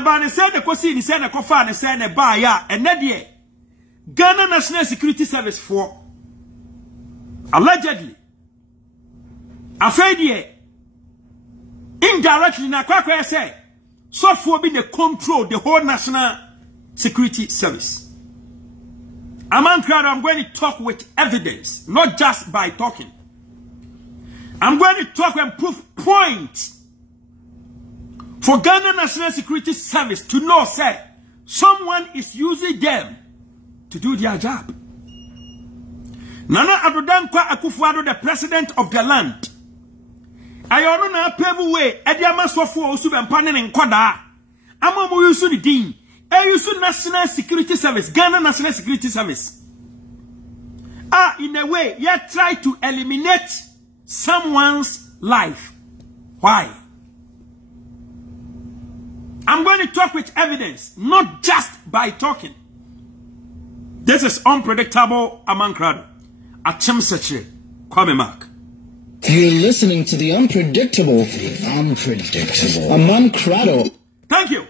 ban said the kosi ni said the kofa and said the baya and Nadia Ghana National Security Service for allegedly afraid indirectly na kwakwa say so for being the control the whole National Security Service. I'm going to talk with evidence, not just by talking. I'm going to talk and prove points for Ghana National Security Service to know, say, someone is using them to do their job. Nana Addo Dankwa Akufo-Addo, the president of the land. I don't know pave way. Ediama Sofo Osu Bempane Nkwada. Amamu yusu di din. Yusu National Security Service, Ghana National Security Service. In a way, you try to eliminate someone's life. Why? I'm going to talk with evidence, not just by talking. This is unpredictable Amancrado. Achim Seche, Kwame Mark. You're listening to the unpredictable Amancrado. Thank you.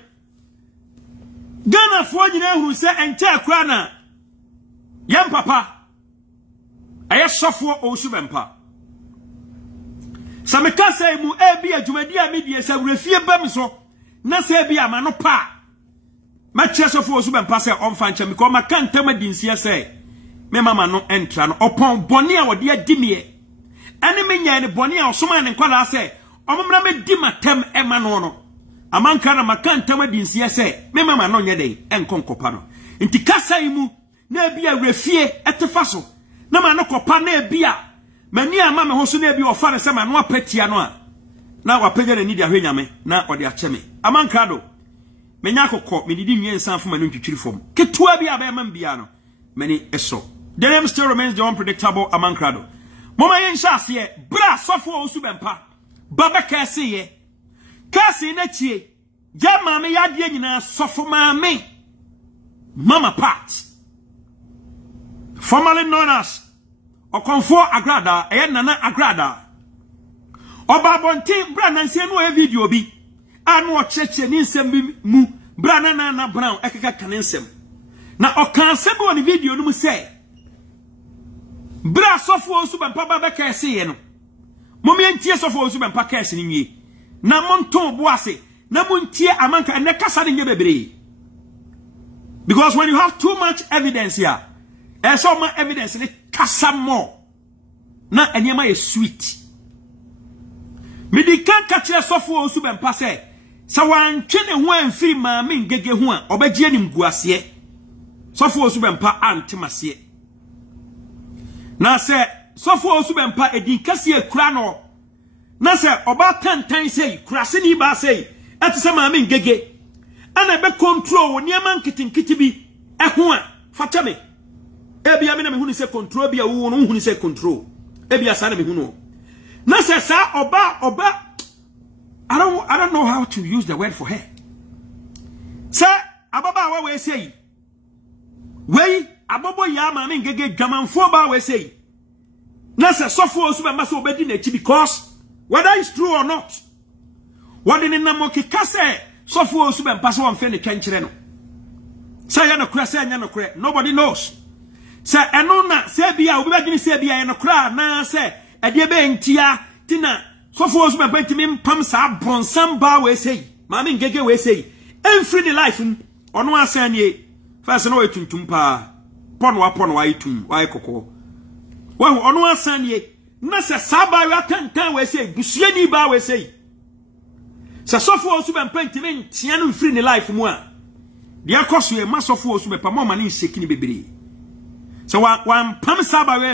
Ghana for you who say entire krana yam papa aye sofo Osu Bempah sameka say mu ebi adwumadi a medie say wurefie bam so na say bi ama no pa ma che sofo Osu Bempah say onfa nche me ko ma kan tam adinsie say me mama no entra no opon bone a wode adimie ane menya ne bone a osoma ne nkwala say omomra me di matem ema no Amancrado makan tamadinsia say me mama no nyede enkonkopa no nti kasa imu na bia refie etefa so na ma no kopa na bia mani ama me ho so na bia ofa ne se ma no apatia no a na wapagya na nidi ahwenyame na ode acheme Amancrado menya kokko me didi nwensan fo ma no ntwitwiri fom ketua bia ba ma bia no mani eso. The name still remains the unpredictable Amancrado. Mama yen shase bra sofo Osu Bempah baba kase Kasi na chie, ya mame ya die nyina sofo mame, Mama Pat, formerly known as Okonfo Agrada, Nana Agrada. Oba bonti bra nanse no e video bi, anu o cheche ni nsem bi mu, bra na brown ekeka kanensem. Na okansem bi woni video no mu say, bra sofo Osu Bempah baba kase ye no. Momi entie sofo Osu Bempah kase ni nwie. Na monton boase na montie amanka ne kasa de bebre. Because when you have too much evidence here, there's so much evidence in it kasa more na enyema is sweet. Me di kan catch sofo Osu Bempah say sa wan twene ho amfiri maame ngege ho a obagie anim guase sofo Osu Bempah antemase na say sofo Osu Bempah edin kase akura no na se oba tantan sei kurase ni ba sei atise maame ngege ana be control niema nkitinkiti bi eho a fata me ebia me na me hunu se control bia wo no hunu se control ebia sa na me hunu na se sa oba I don't know how to use the word for her. Say ababa wa we sei we abobo ya maame ngege dwamanfo ba we sei na se sofo Osu Bempah so obedi na chi because whether it's true or not, what in the Namoki Kase, so for Osu Bempah so unfair the Kenchireno. Say, nobody knows. Say, Anona, Sebia, Ubagini Sebia, and a crowd, now say, a dear Bentia, Tina, so for Osu Bempah to me, Pamsa, Bronsamba, we say, Mammy Gege, we say, and free the life on one sanye, first and away to Tumpa, Ponwa itum, Waikoko. Well, on one sanye. Na se saba ya tantan we say busue ni ba we say se sofo Osu Bempah ntime ntia no free ni life mu a de akoso e ma sofo Osu Bempah mo ma ni sheki ni bebre se wa pam saba we